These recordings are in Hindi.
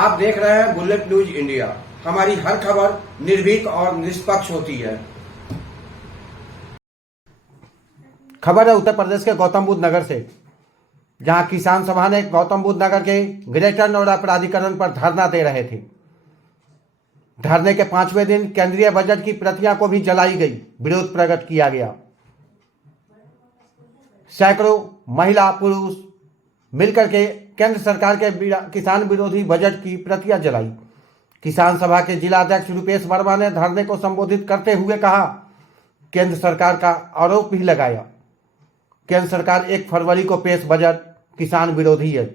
आप देख रहे हैं बुलेट न्यूज इंडिया। हमारी हर खबर निर्भीक और निष्पक्ष होती है। खबर है उत्तर प्रदेश के गौतम बुद्ध नगर से, जहां किसान सभा ने गौतम बुद्ध नगर के ग्रेटर नोएडा प्राधिकरण पर धरना दे रहे थे। धरने के 5वें दिन केंद्रीय बजट की प्रतियां को भी जलाई गई, विरोध प्रकट किया गया। सैकड़ों महिला पुरुष मिलकर के केंद्र सरकार के किसान विरोधी बजट की प्रतियां जलाई। किसान सभा के जिला अध्यक्ष रुपेश वर्मा ने धरने को संबोधित करते हुए कहा, केंद्र सरकार का आरोप भी लगाया। केंद्र सरकार 1 फरवरी को पेश बजट किसान विरोधी है,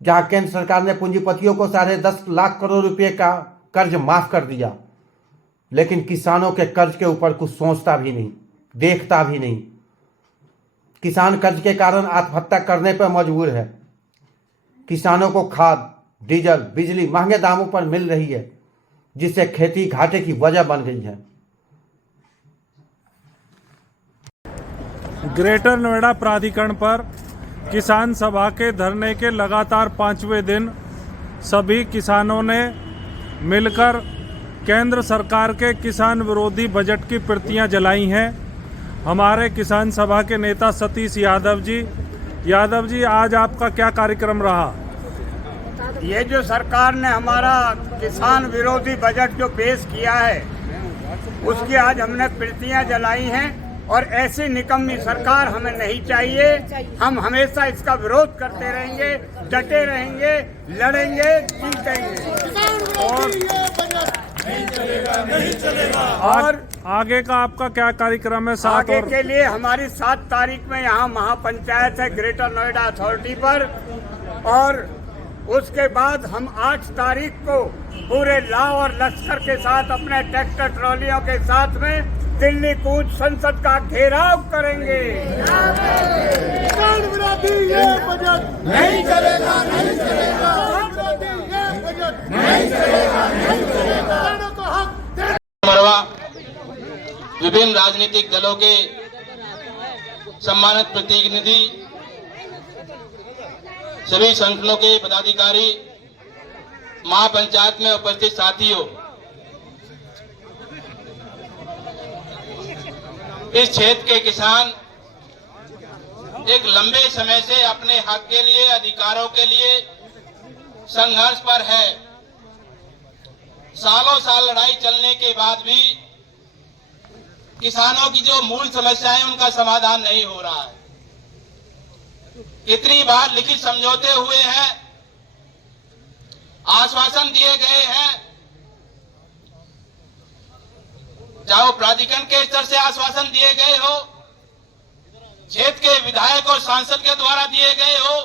जहां केंद्र सरकार ने पूंजीपतियों को 10.5 लाख करोड़ रुपए का कर्ज माफ कर दिया, लेकिन किसानों के कर्ज के ऊपर कुछ सोचता भी नहीं, देखता भी नहीं। किसान कर्ज के कारण आत्महत्या करने पर मजबूर है। किसानों को खाद, डीजल, बिजली महंगे दामों पर मिल रही है, जिससे खेती घाटे की वजह बन गई है। ग्रेटर नोएडा प्राधिकरण पर किसान सभा के धरने के लगातार 5वें दिन सभी किसानों ने मिलकर केंद्र सरकार के किसान विरोधी बजट की प्रतियां जलाई हैं। हमारे किसान सभा के नेता सतीश यादव जी, आज आपका क्या कार्यक्रम रहा? ये जो सरकार ने हमारा किसान विरोधी बजट जो पेश किया है, उसकी आज हमने प्रतियां जलाई हैं और ऐसी निकम्मी सरकार हमें नहीं चाहिए। हम हमेशा इसका विरोध करते रहेंगे, डटे रहेंगे, लड़ेंगे, जीतेंगे। और आगे का आपका क्या कार्यक्रम है? आगे के लिए हमारी 7 तारीख में यहाँ महापंचायत है ग्रेटर नोएडा अथॉरिटी पर, और उसके बाद हम 8 तारीख को पूरे लाव और लश्कर के साथ अपने ट्रैक्टर ट्रॉलियों के साथ में दिल्ली कूच संसद का घेराव करेंगे। ये बजट नहीं चलेगा, नहीं चलेगा। ये बजट नहीं चलेगा, नहीं चलेगा। विभिन्न राजनीतिक दलों के सम्मानित प्रतिनिधि, सभी संगठनों के पदाधिकारी, महापंचायत में उपस्थित साथियों, इस क्षेत्र के किसान एक लंबे समय से अपने हक के लिए, अधिकारों के लिए संघर्ष पर है। सालों साल लड़ाई चलने के बाद भी किसानों की जो मूल समस्याएं, उनका समाधान नहीं हो रहा है। कितनी बार लिखित समझौते हुए हैं, आश्वासन दिए गए हैं, चाहे वो प्राधिकरण के स्तर से आश्वासन दिए गए हो, क्षेत्र के विधायक और सांसद के द्वारा दिए गए हो,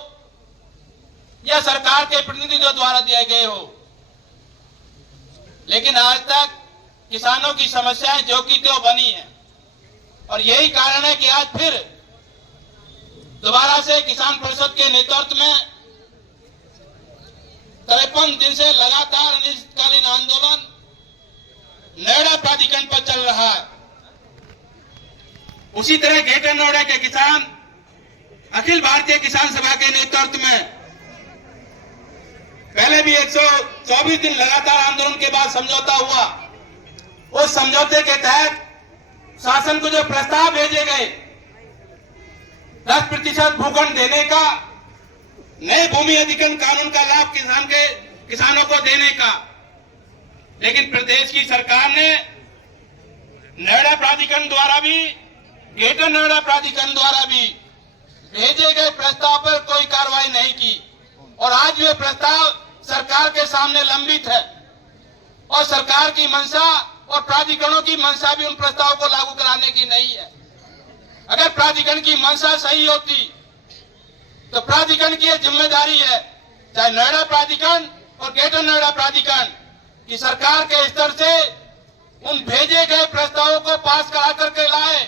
या सरकार के प्रतिनिधियों द्वारा दिए गए हो, लेकिन आज तक किसानों की समस्याएं जो की त्यों बनी है। और यही कारण है कि आज फिर दोबारा से किसान परिषद के नेतृत्व में 53 दिन से लगातार अनिश्चितकालीन आंदोलन नोएडा प्राधिकरण पर चल रहा है। उसी तरह ग्रेटर नोएडा के किसान अखिल भारतीय किसान सभा के नेतृत्व में पहले भी 124 दिन लगातार आंदोलन के बाद समझौता हुआ। उस समझौते के तहत शासन को जो प्रस्ताव भेजे गए, 10% भूखंड देने का, नए भूमि अधिग्रहण कानून का लाभ किसानों को देने का, लेकिन प्रदेश की सरकार ने नोएडा प्राधिकरण द्वारा भी, ग्रेटर नोएडा प्राधिकरण द्वारा भी भेजे गए प्रस्ताव पर कोई कार्रवाई नहीं की। और आज ये प्रस्ताव सरकार के सामने लंबित है, और सरकार की मंशा और प्राधिकरणों की मंशा भी उन प्रस्ताव को लागू कराने की नहीं है। अगर प्राधिकरण की मंशा सही होती तो प्राधिकरण की जिम्मेदारी है, चाहे नोएडा प्राधिकरण और ग्रेटर नोएडा प्राधिकरण की, सरकार के स्तर से उन भेजे गए प्रस्तावों को पास करा करके लाए।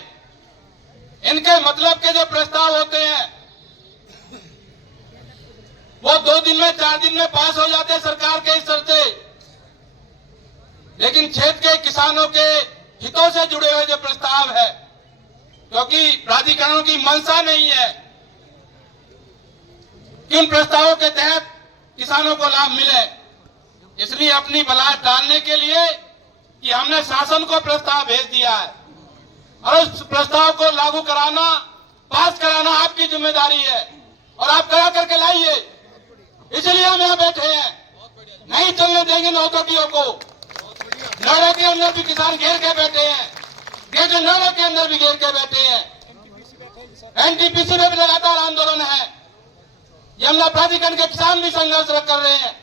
इनके मतलब के जो प्रस्ताव होते हैं वो 2 दिन में, 4 दिन में पास हो जाते हैं सरकार के स्तर से, लेकिन क्षेत्र के किसानों के हितों से जुड़े हुए जो प्रस्ताव है, क्योंकि प्राधिकरणों की मंशा नहीं है कि उन प्रस्तावों के तहत किसानों को लाभ मिले, इसलिए अपनी बलाय टालने के लिए कि हमने शासन को प्रस्ताव भेज दिया है और उस प्रस्ताव को लागू कराना, पास कराना आपकी जिम्मेदारी है और आप करा करके लाइए। इसलिए हम यहाँ बैठे हैं। नहीं चलने देंगे नौटंकियों को। नोएडा के अंदर भी किसान घेर के बैठे हैं, ग्रेटर नोएडा के अंदर भी घेर के बैठे हैं। एनटीपीसी में भी लगातार आंदोलन है। यमुना प्राधिकरण के किसान भी संघर्ष कर रहे हैं।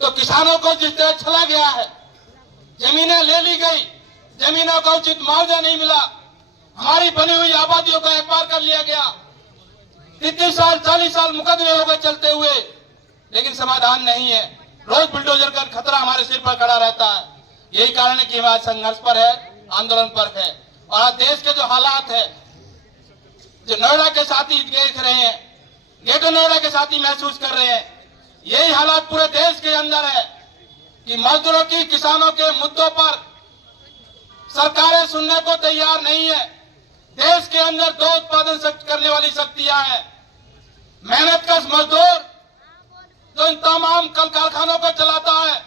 तो किसानों को जिस तरह छला गया है, जमीनें ले ली गई, जमीनों का उचित मुआवजा नहीं मिला, हमारी बनी हुई आबादियों का व्यापार कर लिया गया। 30 साल 40 साल मुकदमे हो गए चलते हुए, लेकिन समाधान नहीं है। रोज बुलडोजर का खतरा हमारे सिर पर खड़ा रहता है। यही कारण है कि हम आज संघर्ष पर है, आंदोलन पर है। और आज देश के जो हालात है, जो नोएडा के साथी देख रहे हैं, ग्रेटर नोएडा के साथी महसूस कर रहे हैं, यही हालात पूरे देश के अंदर है कि मजदूरों की, किसानों के मुद्दों पर सरकारें सुनने को तैयार नहीं है। देश के अंदर दो उत्पादन करने वाली शक्तियां हैं। मेहनतकश मजदूर जो इन तमाम कल कारखानों को चलाता है,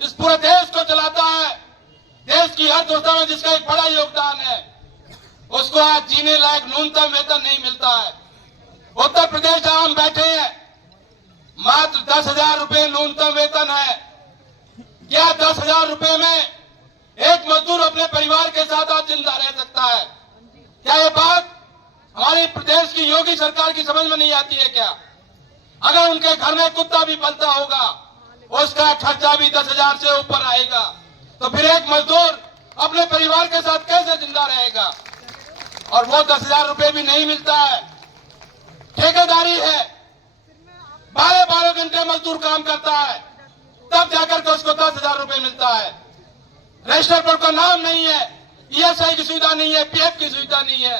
इस पूरे देश को चलाता है, देश की अर्थव्यवस्था में जिसका एक बड़ा योगदान है, उसको आज जीने लायक न्यूनतम वेतन नहीं मिलता है। उत्तर प्रदेश जहां हम बैठे हैं, मात्र 10,000 रुपए न्यूनतम वेतन है। क्या 10,000 रुपए में एक मजदूर अपने परिवार के साथ आज जिंदा रह सकता है? क्या ये बात हमारे प्रदेश की योगी सरकार की समझ में नहीं आती है क्या? अगर उनके घर में कुत्ता भी पलता होगा, उसका खर्चा भी 10,000 से ऊपर आएगा, तो फिर एक मजदूर अपने परिवार के साथ कैसे जिंदा रहेगा? और वो 10,000 रुपए भी नहीं मिलता है। ठेकेदारी है, 12-12 घंटे मजदूर काम करता है, तब जाकर के उसको 10,000 रुपए मिलता है। रजिस्टर पर कोई नाम नहीं है, ईएसआई की सुविधा नहीं है, पीएफ की सुविधा नहीं है।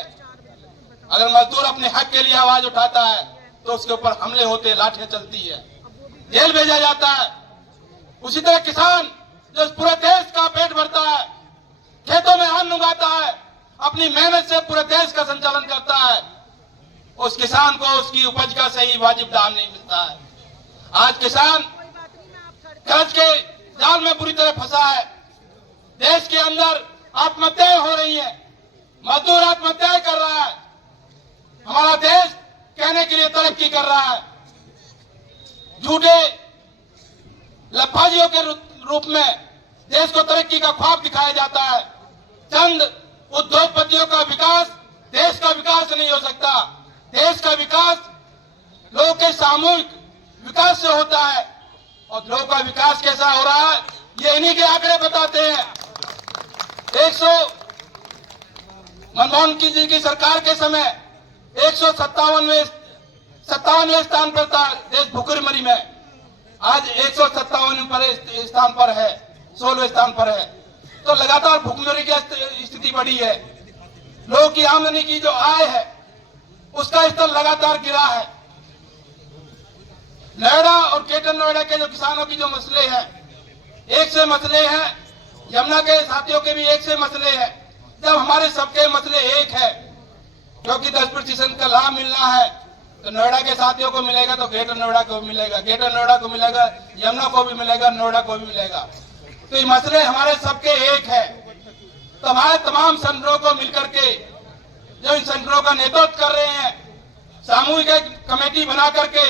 अगर मजदूर अपने हक के लिए आवाज उठाता है तो उसके ऊपर हमले होते, लाठियां चलती है, जेल भेजा जाता है। उसी तरह किसान जो पूरे देश का पेट भरता है, खेतों में अन्न उगाता है, अपनी मेहनत से पूरे देश का संचालन करता है, उस किसान को उसकी उपज का सही वाजिब दाम नहीं मिलता है। आज किसान कर्ज के जाल में बुरी तरह फंसा है। देश के अंदर आत्महत्याएं हो रही हैं, मजदूर आत्महत्याएं कर रहा है। हमारा देश कहने के लिए तरक्की कर रहा है, झूठे लफाजियों के रूप में देश को तरक्की का ख्वाब दिखाया जाता है। चंद उद्योगपतियों का विकास देश का विकास नहीं हो सकता। देश का विकास लोगों के सामूहिक विकास से होता है। और लोगों का विकास कैसा हो रहा है, ये इन्हीं के आंकड़े बताते हैं। मनमोहन जी की सरकार के समय 157वें स्थान पर था देश भुखमरी में, आज 157वें स्थान पर है, 16वें स्थान पर है। तो लगातार भुखमरी की स्थिति बढ़ी है। लोगों की आमदनी की जो आय है उसका स्तर लगातार गिरा है। नोएडा और ग्रेटर नोएडा के जो किसानों की जो मसले हैं, एक से मसले हैं, यमुना के साथियों के भी एक से मसले हैं। जब हमारे सबके मसले एक है, क्योंकि 10% का लाभ मिलना है, तो नोएडा के साथियों को मिलेगा तो ग्रेटर नोएडा को भी मिलेगा, ग्रेटर नोएडा को मिलेगा, यमुना को भी मिलेगा, नोएडा को भी मिलेगा। तो ये मसले हमारे सबके एक है। तो हमारे तमाम संगठनों को मिलकर के, जो इन संगठनों का नेतृत्व कर रहे हैं, सामूहिक कमेटी बना करके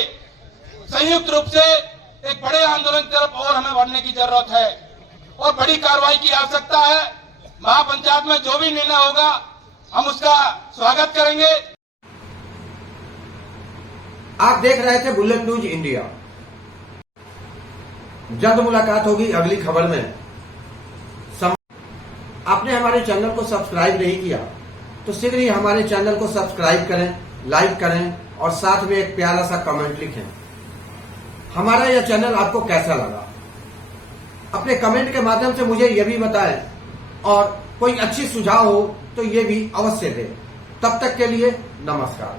संयुक्त रूप से एक बड़े आंदोलन की तरफ और हमें बढ़ने की जरूरत है और बड़ी कार्रवाई की आवश्यकता है। महापंचायत में जो भी निर्णय होगा हम उसका स्वागत करेंगे। आप देख रहे थे बुलेट न्यूज इंडिया। जल्द मुलाकात होगी अगली खबर में। आपने हमारे चैनल को सब्सक्राइब नहीं किया तो शीघ्र ही हमारे चैनल को सब्सक्राइब करें, लाइक करें और साथ में एक प्यारा सा कमेंट लिखें। हमारा यह चैनल आपको कैसा लगा, अपने कमेंट के माध्यम से मुझे यह भी बताएं और कोई अच्छी सुझाव हो तो ये भी अवश्य दें। तब तक के लिए नमस्कार।